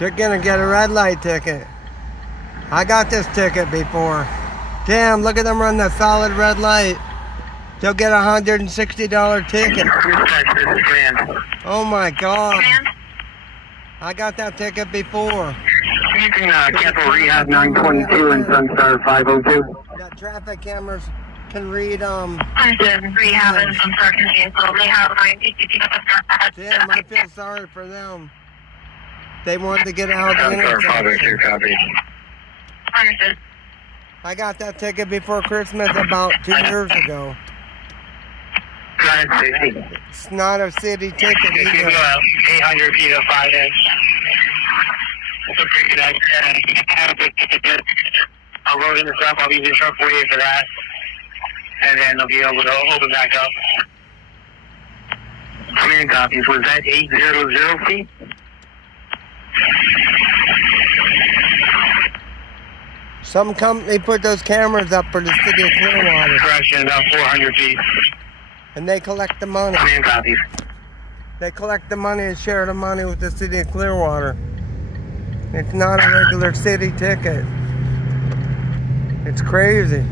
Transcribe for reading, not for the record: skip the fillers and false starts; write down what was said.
You're gonna get a red light ticket. I got this ticket before. Damn, look at them run the solid red light. They'll get a $160 ticket. Oh my God. I got that ticket before. You can cancel rehab 922 and Sunstar 502. That traffic cameras can read, I said rehab and Sunstar can cancel. They have my damn, I feel sorry for them. They wanted to get out of the intersection. Understood. I got that ticket before Christmas about 2 years ago. It's not a city ticket either. 800 feet of 5 inch. So I'll load in the stuff. I'll use the truck for you for that. And then they'll be able to open back up. Clearing copies. Was that 800 feet? Some company put those cameras up for the city of Clearwater. Correction, about 400 feet. And they collect the money. Clearing copies. They collect the money and share the money with the city of Clearwater. It's not a regular city ticket. It's crazy.